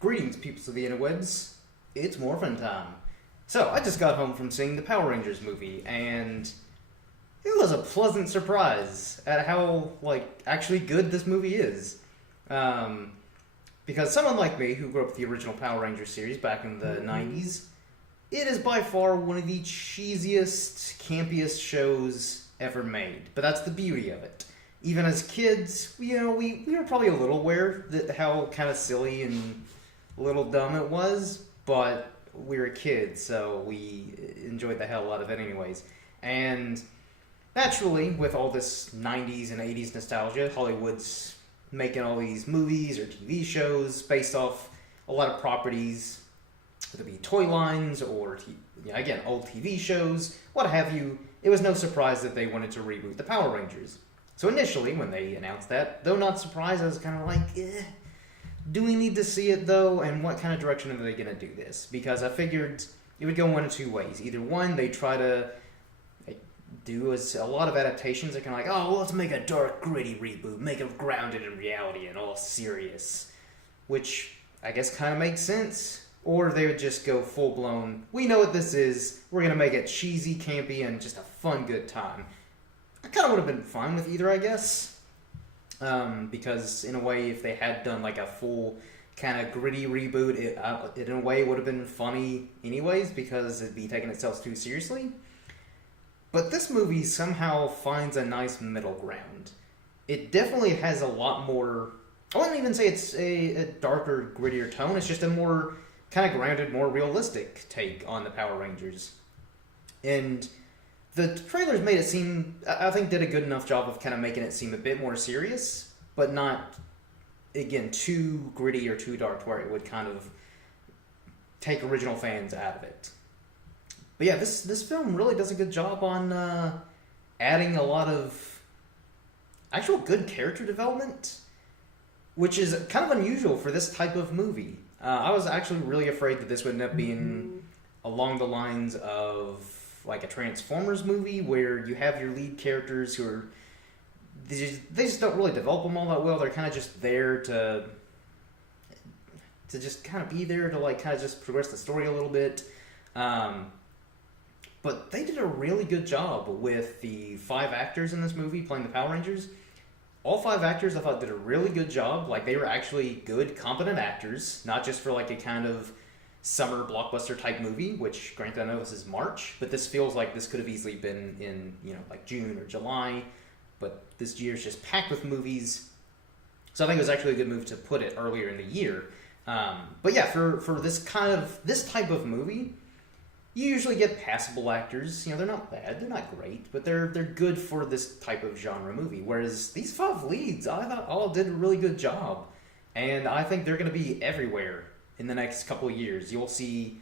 Greetings, peeps of the interwebs. It's Morphin time. So, I just got home from seeing the Power Rangers movie, and it was a pleasant surprise at how, actually good this movie is. Um, because someone like me, who grew up with the original Power Rangers series back in the 90s, it is by far one of the cheesiest, campiest shows ever made. But that's the beauty of it. Even as kids, we were probably a little aware that how kind of silly and a little dumb it was, but we were kids, so we enjoyed the hell out of it anyways. And naturally, with all this 90s and 80s nostalgia, Hollywood's making all these movies or TV shows based off a lot of properties, whether it be toy lines or, again, old TV shows, what have you. It was no surprise that they wanted to reboot the Power Rangers. So initially, when they announced that, though not surprised, I was kind of like, do we need to see it though? And what kind of direction are they going to do this? Because I figured it would go one of two ways. Either one, they try to do as a lot of adaptations. They're kind of like, oh, well, let's make a dark, gritty reboot, make it grounded in reality and all serious, which I guess kind of makes sense. Or they would just go full blown. We know what this is. We're going to make it cheesy, campy, and just a fun, good time. I kind of would have been fine with either, I guess. Because in a way, if they had done like a full kind of gritty reboot, it in a way would have been funny anyways, because it'd be taking itself too seriously. But this movie somehow finds a nice middle ground. It definitely has a lot more. I wouldn't even say it's a darker, grittier tone. It's just a more kind of grounded, more realistic take on the Power Rangers. And the trailers made it seem, I think, did a good enough job of kind of making it seem a bit more serious, but not, again, too gritty or too dark where it would kind of take original fans out of it. But yeah, this film really does a good job on adding a lot of actual good character development, which is kind of unusual for this type of movie. I was actually really afraid that this would end up being along the lines of like a Transformers movie where you have your lead characters who are they just don't really develop them all that well. They're kind of just there to just kind of be there to like kind of just progress the story a little bit. But they did a really good job with the 5 actors in this movie playing the Power Rangers. All 5 actors I thought did a really good job. Like they were actually good, competent actors, not just for like a kind of summer blockbuster type movie, which granted I know this is March, but this feels like this could have easily been in, like June or July, but this year's just packed with movies, so I think it was actually a good move to put it earlier in the year. But yeah, for this type of movie, you usually get passable actors. They're not bad, they're not great, but they're good for this type of genre movie, whereas these 5 leads, I thought all did a really good job, and I think they're going to be everywhere in the next couple of years. You'll see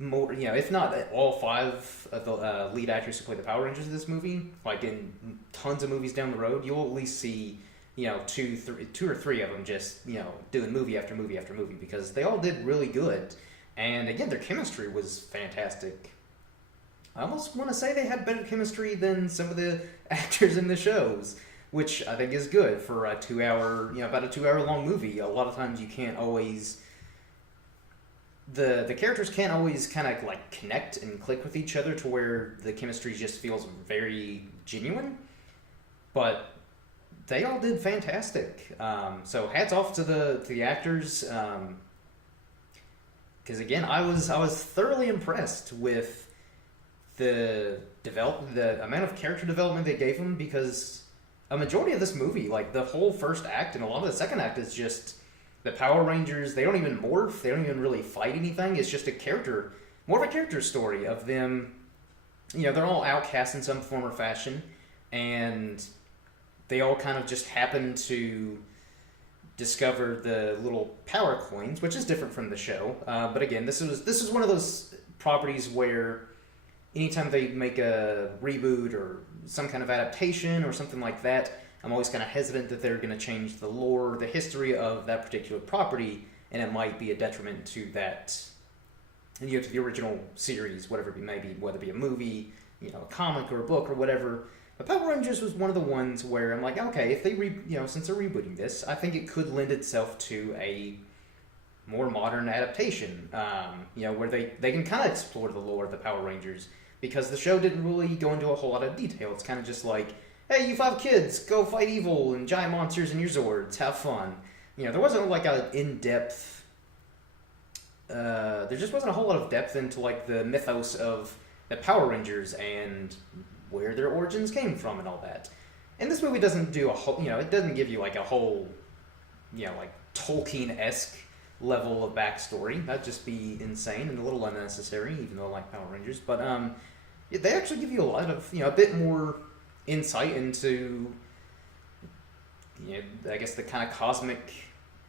more, if not all 5 of the lead actors who play the Power Rangers in this movie, like in tons of movies down the road, you'll at least see, 2 or 3 of them just, doing movie after movie after movie, because they all did really good. And again, their chemistry was fantastic. I almost want to say they had better chemistry than some of the actors in the shows, which I think is good for a 2-hour, about a 2-hour long movie. A lot of times you can't always. The characters can't always kind of like connect and click with each other to where the chemistry just feels very genuine, but they all did fantastic. So hats off to the actors, because again, I was thoroughly impressed with the amount of character development they gave them, because a majority of this movie, like the whole first act and a lot of the second act, is just the Power Rangers. They don't even morph. They don't even really fight anything. It's just more of a character story of them. They're all outcasts in some form or fashion, and they all kind of just happen to discover the little power coins, which is different from the show. But again, this is one of those properties where anytime they make a reboot or some kind of adaptation or something like that, I'm always kind of hesitant that they're going to change the lore, the history of that particular property, and it might be a detriment to that, to the original series, whatever it may be, whether it be a movie, a comic or a book or whatever. But Power Rangers was one of the ones where I'm like, okay, if they since they're rebooting this, I think it could lend itself to a more modern adaptation, where they can kind of explore the lore of the Power Rangers, because the show didn't really go into a whole lot of detail. It's kind of just like, hey, you 5 kids, go fight evil and giant monsters and your Zords, have fun. There wasn't like a in-depth, there just wasn't a whole lot of depth into like the mythos of the Power Rangers and where their origins came from and all that. And this movie doesn't do a whole, it doesn't give you like a whole, like Tolkien-esque level of backstory. That'd just be insane and a little unnecessary, even though I like Power Rangers. But they actually give you a lot of, a bit more insight into, I guess the kind of cosmic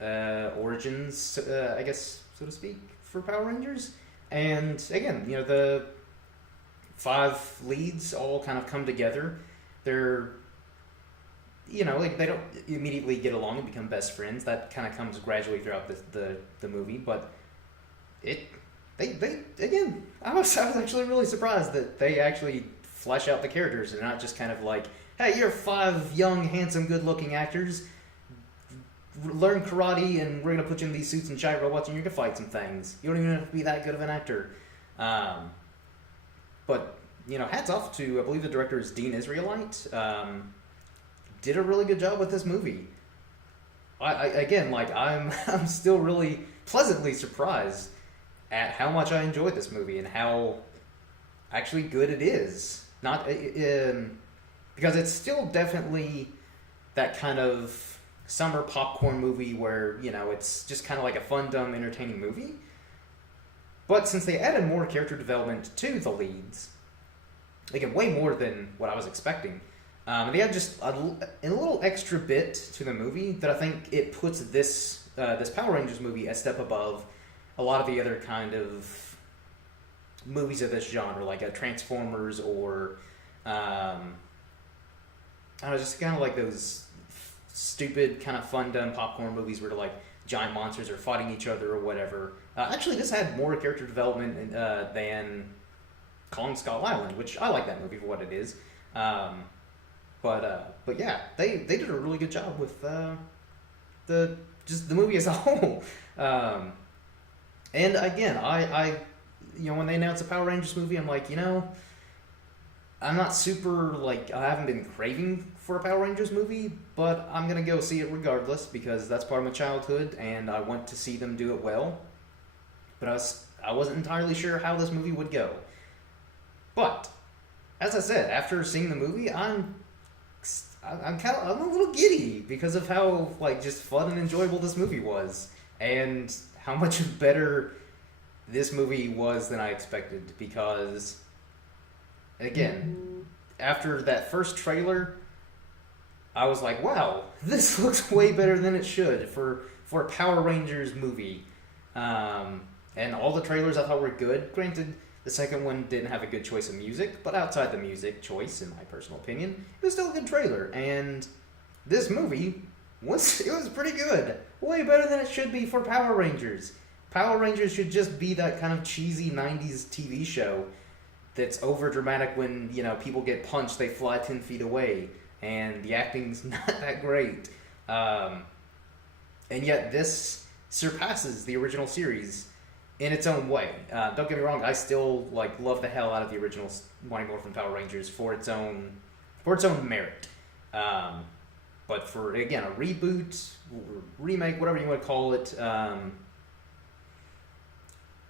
origins, I guess, so to speak, for Power Rangers. And again, the 5 leads all kind of come together. They're, like they don't immediately get along and become best friends. That kind of comes gradually throughout the movie. But they again, I was actually really surprised that they actually flesh out the characters and not just kind of like, hey, you're 5 young, handsome, good-looking actors. Learn karate, and we're gonna put you in these suits and giant robots, and you're gonna fight some things. You don't even have to be that good of an actor. But hats off to, I believe the director is Dean Israelite. Did a really good job with this movie. I'm still really pleasantly surprised at how much I enjoyed this movie and how actually good it is. Not because it's still definitely that kind of summer popcorn movie where it's just kind of like a fun, dumb, entertaining movie. But since they added more character development to the leads, they get way more than what I was expecting. They add just a little extra bit to the movie that I think it puts this Power Rangers movie a step above a lot of the other kind of movies of this genre, like Transformers or just kind of like those stupid kind of fun, dumb popcorn movies where like giant monsters are fighting each other or whatever. Actually, this had more character development than Kong Skull Island, which I like that movie for what it is. But yeah, they did a really good job with the movie as a whole. And again, I when they announced a Power Rangers movie, I'm like, I'm not super, like, I haven't been craving for a Power Rangers movie, but I'm gonna go see it regardless because that's part of my childhood and I want to see them do it well. But I wasn't entirely sure how this movie would go. But as I said, after seeing the movie, I'm a little giddy because of how like just fun and enjoyable this movie was, and how much better this movie was than I expected. Because again, after that first trailer, I was like, wow, this looks way better than it should for a Power Rangers movie. And all the trailers I thought were good. Granted, the second one didn't have a good choice of music, but outside the music choice, in my personal opinion, it was still a good trailer. And this movie was pretty good. Way better than it should be for Power Rangers. Power Rangers should just be that kind of cheesy 90s TV show that's over dramatic. When, people get punched, they fly 10 feet away, and the acting's not that great. And yet this surpasses the original series in its own way. Don't get me wrong, I still love the hell out of the original Mighty Morphin Power Rangers for its own merit. But for, again, a reboot, remake, whatever you want to call it,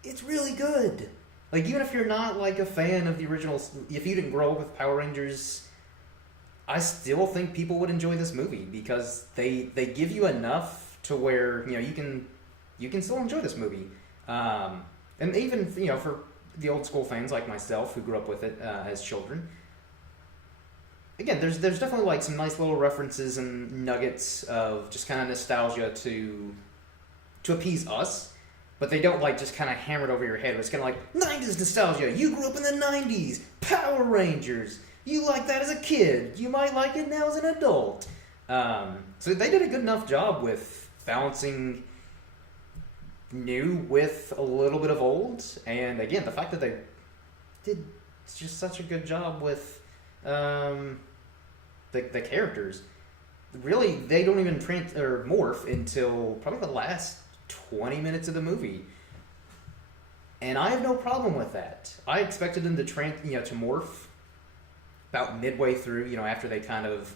it's really good. Like, even if you're not a fan of the original, if you didn't grow up with Power Rangers, I still think people would enjoy this movie because they give you enough to where you can still enjoy this movie. And even for the old school fans like myself who grew up with it as children, again, there's definitely some nice little references and nuggets of just kind of nostalgia to appease us, but they don't just kind of hammer it over your head. It's kind of like 90s nostalgia. You grew up in the 90s, Power Rangers. You like that as a kid. You might like it now as an adult. So they did a good enough job with balancing new with a little bit of old, and again, the fact that they did just such a good job with the characters. Really, they don't even morph until probably the last 20 minutes of the movie. And I have no problem with that. I expected them to to morph about midway through, after they kind of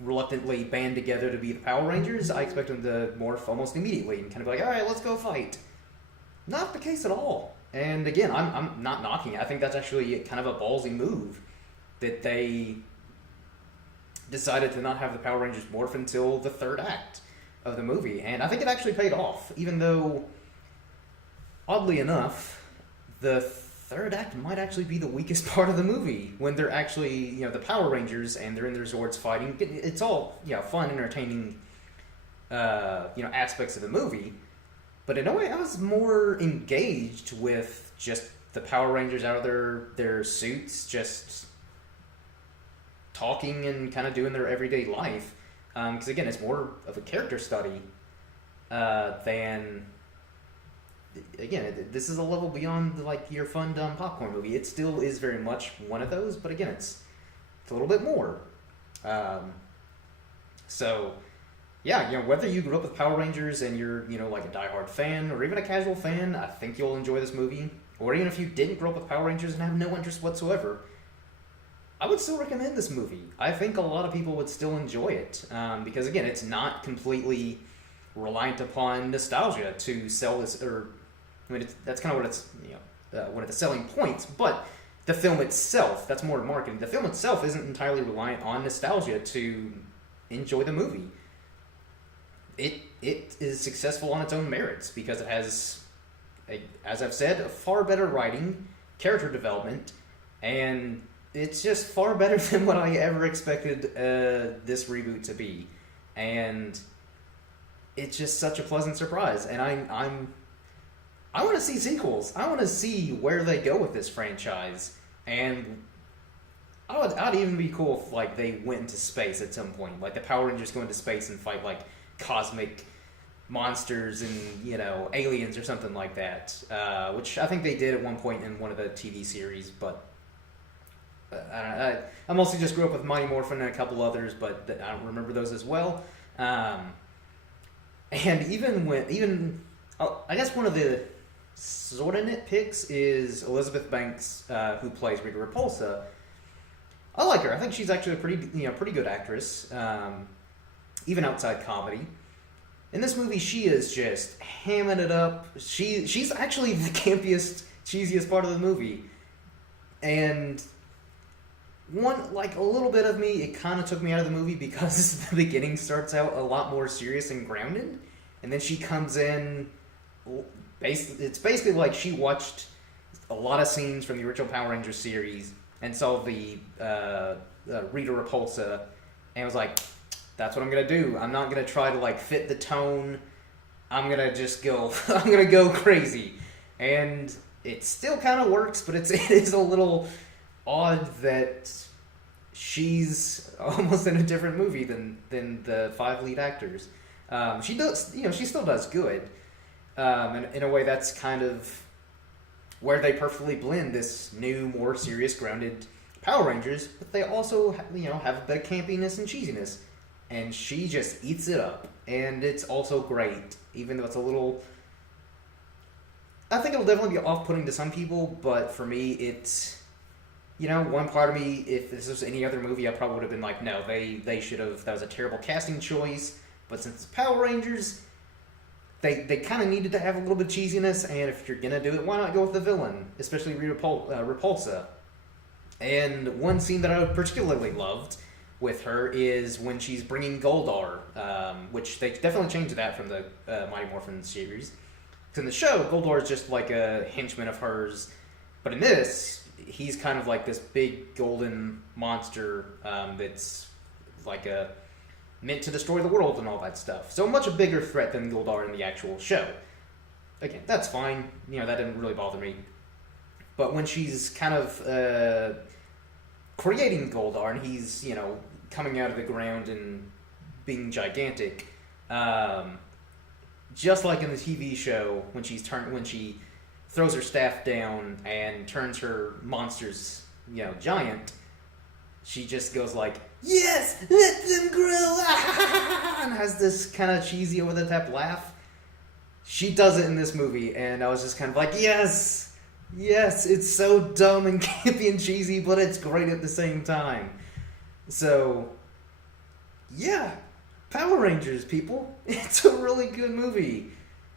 reluctantly band together to be the Power Rangers. I expect them to morph almost immediately and kind of be like, all right, let's go fight. Not the case at all. And again, I'm not knocking it. I think that's actually kind of a ballsy move that they decided to not have the Power Rangers morph until the third act of the movie. And I think it actually paid off, even though, oddly enough, the third act might actually be the weakest part of the movie when they're actually, the Power Rangers and they're in their Zords fighting. It's all, fun, entertaining, aspects of the movie. But in a way, I was more engaged with just the Power Rangers out of their suits, just talking and kind of doing their everyday life. Because again, it's more of a character study than... Again, this is a level beyond your fun, dumb popcorn movie. It still is very much one of those, but again, it's a little bit more. So, yeah, whether you grew up with Power Rangers and you're, like a diehard fan or even a casual fan, I think you'll enjoy this movie. Or even if you didn't grow up with Power Rangers and have no interest whatsoever, I would still recommend this movie. I think a lot of people would still enjoy it. Because, again, it's not completely reliant upon nostalgia to sell this, that's kind of what it's, one of the selling points, but the film itself, that's more marketing. The film itself isn't entirely reliant on nostalgia to enjoy the movie. It is successful on its own merits because it has, as I've said, a far better writing, character development, and it's just far better than what I ever expected this reboot to be. And it's just such a pleasant surprise, and I want to see sequels. I want to see where they go with this franchise, and I'd even be cool if they went into space at some point, like the Power Rangers go into space and fight cosmic monsters and aliens or something like that, which I think they did at one point in one of the TV series, but I mostly just grew up with Mighty Morphin and a couple others, but I don't remember those as well. And I guess one of the sort of nitpicks is Elizabeth Banks, who plays Rita Repulsa. I like her. I think she's actually a pretty good actress, even outside comedy. In this movie, she is just hamming it up. She's actually the campiest, cheesiest part of the movie. And a little bit of me, it kind of took me out of the movie because the beginning starts out a lot more serious and grounded. And then she comes in, it's basically like she watched a lot of scenes from the original Power Rangers series and saw the Rita Repulsa and was like, that's what I'm going to do. I'm not going to try to fit the tone. I'm going to just go, I'm going to go crazy. And it still kind of works, but it is a little odd that she's almost in a different movie than the five lead actors. She does, she still does good. And in a way, that's kind of where they perfectly blend this new, more serious, grounded Power Rangers, but they also, have a bit of campiness and cheesiness. And she just eats it up. And it's also great, even though it's a little... I think it'll definitely be off-putting to some people, but for me, it's... one part of me, if this was any other movie, I probably would have been like, no, they should have... That was a terrible casting choice. But since it's Power Rangers, they kind of needed to have a little bit of cheesiness, and if you're going to do it, why not go with the villain, especially Rita Repulsa. And one scene that I particularly loved with her is when she's bringing Goldar, which they definitely changed that from the Mighty Morphin series. Because in the show, Goldar is just like a henchman of hers, but in this, he's kind of like this big golden monster that's like meant to destroy the world and all that stuff. So much a bigger threat than Goldar in the actual show. Again, that's fine. That didn't really bother me. But when she's kind of creating Goldar and he's, coming out of the ground and being gigantic, just like in the TV show when she throws her staff down and turns her monsters, giant, she just goes like, yes, let them grow, and has this kind of cheesy over-the-top laugh. she does it in this movie, and I was just kind of like, yes, yes, it's so dumb and campy and cheesy, but it's great at the same time. So, yeah, Power Rangers, people. It's a really good movie.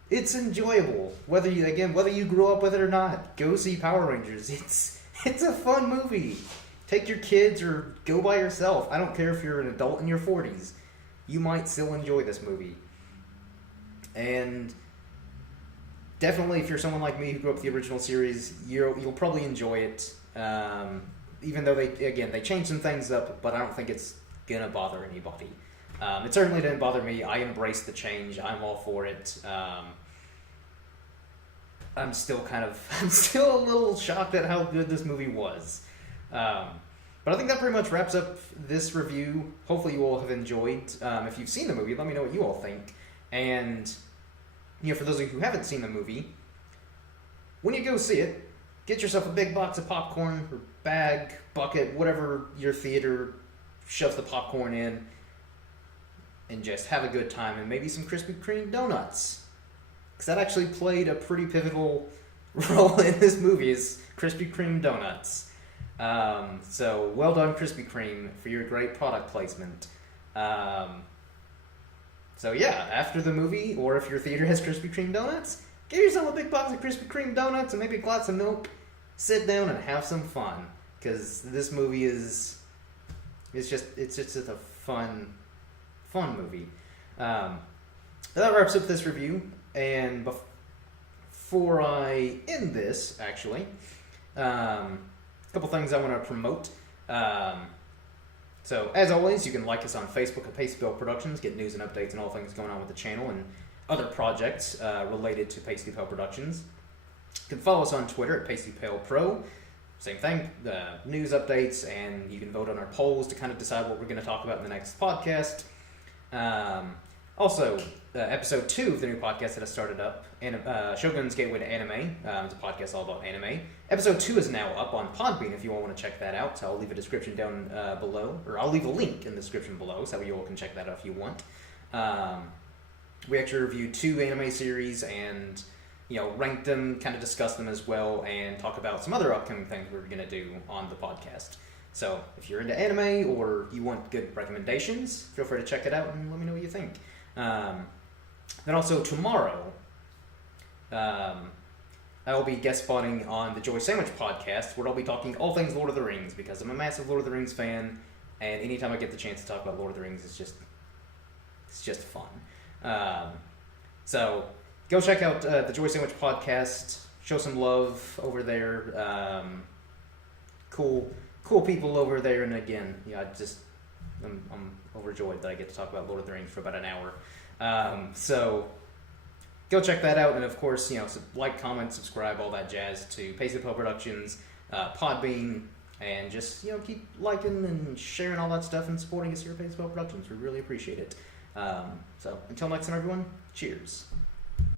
It's enjoyable. Whether you grew up with it or not, go see Power Rangers. It's a fun movie. Take your kids or go by yourself. I don't care if you're an adult in your 40s. You might still enjoy this movie. And definitely, if you're someone like me who grew up with the original series, you'll probably enjoy it. Even though they changed some things up, but I don't think it's gonna bother anybody. It certainly didn't bother me. I embraced the change. I'm all for it. I'm still a little shocked at how good this movie was. But I think that pretty much wraps up this review. Hopefully you all have enjoyed. If you've seen the movie, let me know what you all think. And for those of you who haven't seen the movie, when you go see it, get yourself a big box of popcorn, or bag, bucket, whatever your theater shoves the popcorn in, and just have a good time, and maybe some Krispy Kreme donuts. Because that actually played a pretty pivotal role in this movie, is Krispy Kreme donuts. So, well done, Krispy Kreme, for your great product placement. So yeah, after the movie, or if your theater has Krispy Kreme donuts, get yourself a big box of Krispy Kreme donuts and maybe a glass of milk. Sit down and have some fun, because this movie it's just a fun movie. That wraps up this review, and before I end this, actually, a couple things I want to promote. So, as always, you can like us on Facebook at Pasty Pale Productions, get news and updates and all things going on with the channel and other projects related to Pasty Pale Productions. You can follow us on Twitter at Pasty Pale Pro. Same thing, news updates, and you can vote on our polls to kind of decide what we're going to talk about in the next podcast. Also, episode 2 of the new podcast that I started up, Shogun's Gateway to Anime. It's a podcast all about anime. Episode 2 is now up on Podbean if you all want to check that out. So I'll leave a description down below, or I'll leave a link in the description below, so you all can check that out if you want. We actually reviewed 2 anime series and rank them, kind of discuss them as well, and talk about some other upcoming things we're going to do on the podcast. So if you're into anime or you want good recommendations, feel free to check it out and let me know what you think. Then also tomorrow, I will be guest spotting on the Joy Sandwich podcast, where I'll be talking all things Lord of the Rings, because I'm a massive Lord of the Rings fan, and anytime I get the chance to talk about Lord of the Rings, it's just fun. So go check out the Joy Sandwich podcast. Show some love over there. Cool people over there, and again, I'm overjoyed that I get to talk about Lord of the Rings for about an hour. So go check that out, and of course, like, comment, subscribe, all that jazz to Pasty Pale Productions, Podbean, and just keep liking and sharing all that stuff and supporting us here at Pasty Pale Productions. We really appreciate it. So until next time, everyone, cheers.